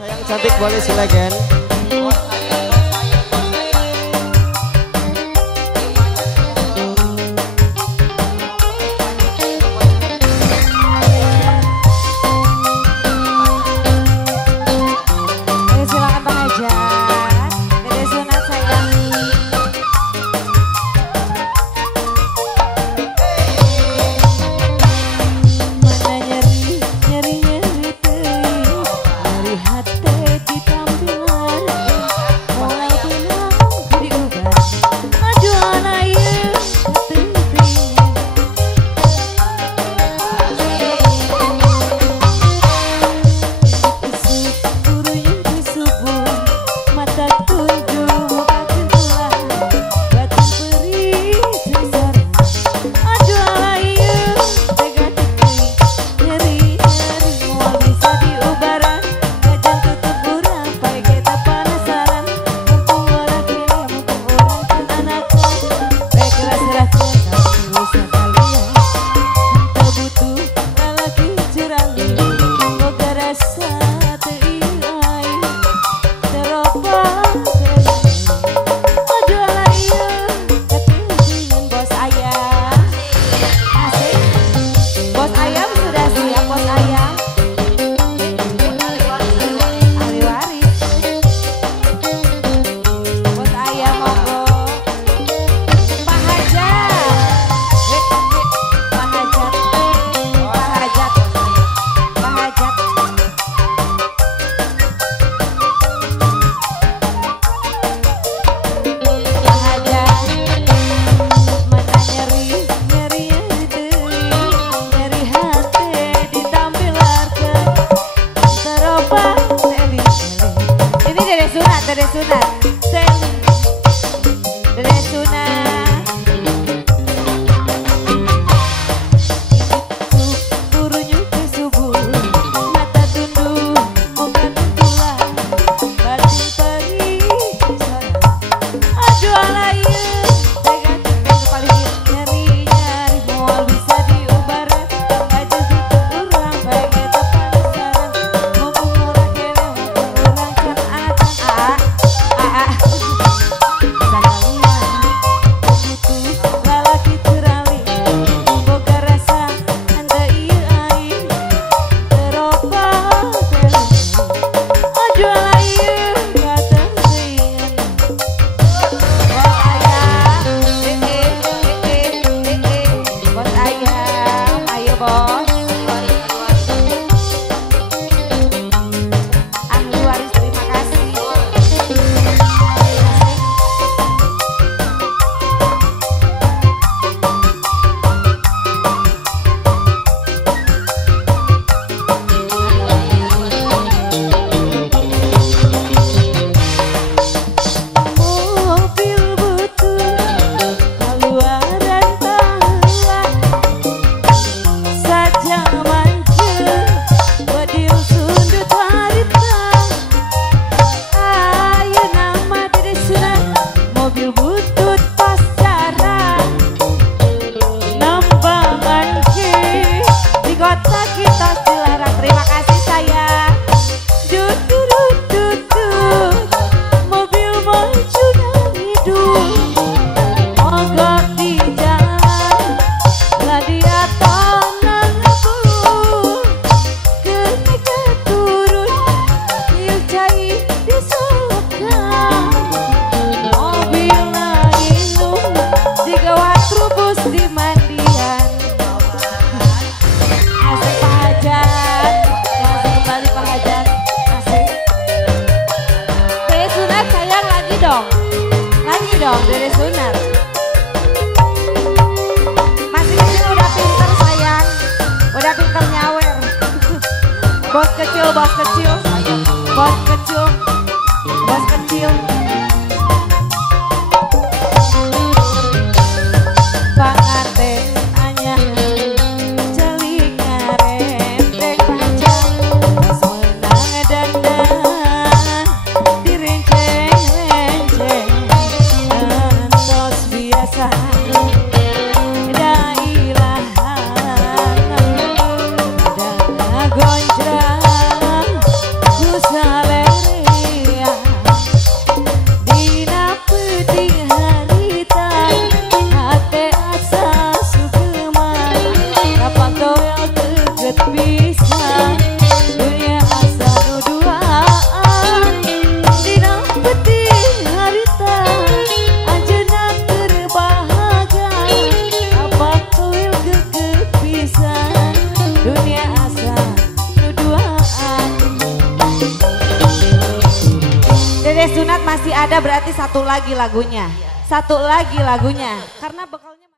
Sayang cantik boleh silakan. Dede sunat, dede sunat. Turunya ke subuh, mata tunduk, muka tuntulah, batin perih, aduh alaya, tega paling nyari-nyari, mau bisa diubaran, aja tutup urang, baik kita penasaran, mumpung murah kene, mumpung urang can anak-anak. Lagi dong, Dede sunat. Masih kecil udah pinter sayang, udah pinter nyawer. Bos kecil, bos kecil, bos kecil, bos kecil. Panganten anyar, celik ngarep panjang, pas menang dandan, direnceng-renceng, antos biasa, da ilahan, da gonjrang, ku saleh. Dede Sunat masih ada berarti satu lagi lagunya. Satu lagi lagunya. Karena bekalnya